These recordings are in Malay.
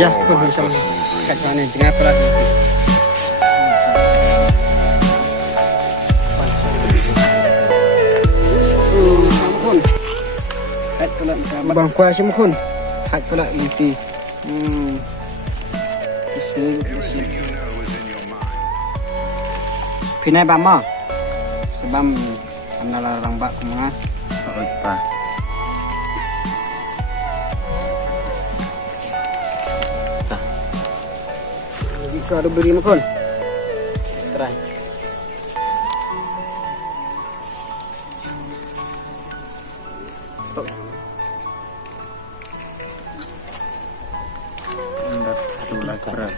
Ya, kau bisa kat sana jangan pula gitu. Sampun. Hat pula bang kuah sampun. Hat pula nanti. Pinai bama. Sebab anda larang bak kemana? Apa? Bisa ada beri makan. Try. Stop. Anda sudah keras.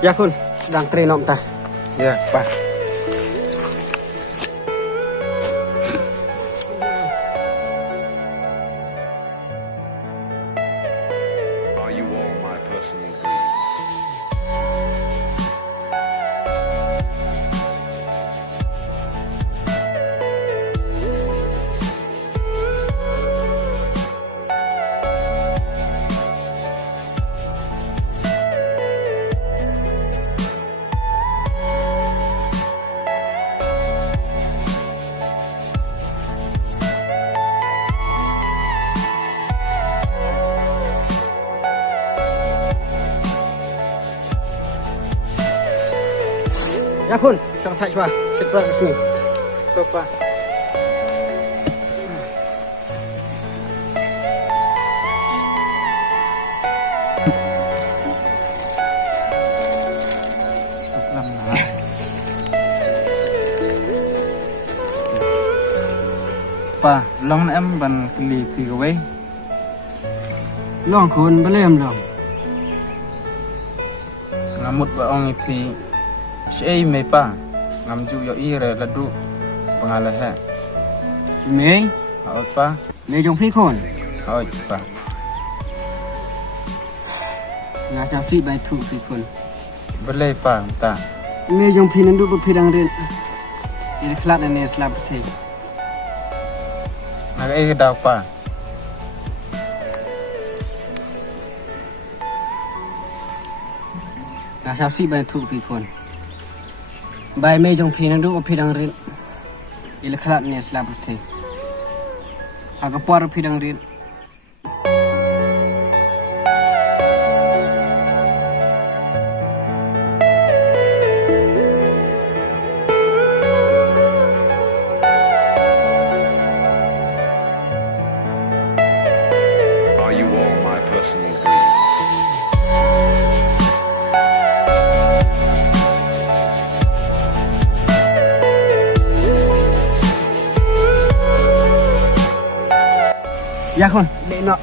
Ya kun, sedang train ta. Ya, Pak. Are you all my personal dreams? Ya kun, sang touch ba. Cepat ke sini. Papa. Pa, long em ban kli pi gawai. Long kun belem long. Ngamut ba ong pi. Sei me pa. Ngamju yo ire ladu pengalah ha. Me, Haut pa. me jong phi kon. Haut pa. Na cha si bai thu pi kon. Belai pa ta. Me jong phi nan du bu phi dang rin. Ile khlat ne slap the. Naga e daw pa. Na cha si bai thu pi kon. Bai me jong phi nan du bu phi dang rin. Ile khlat ne slap the. Aga por phi dang rin. Are you all my personal dreams? Ya kun, dek nak.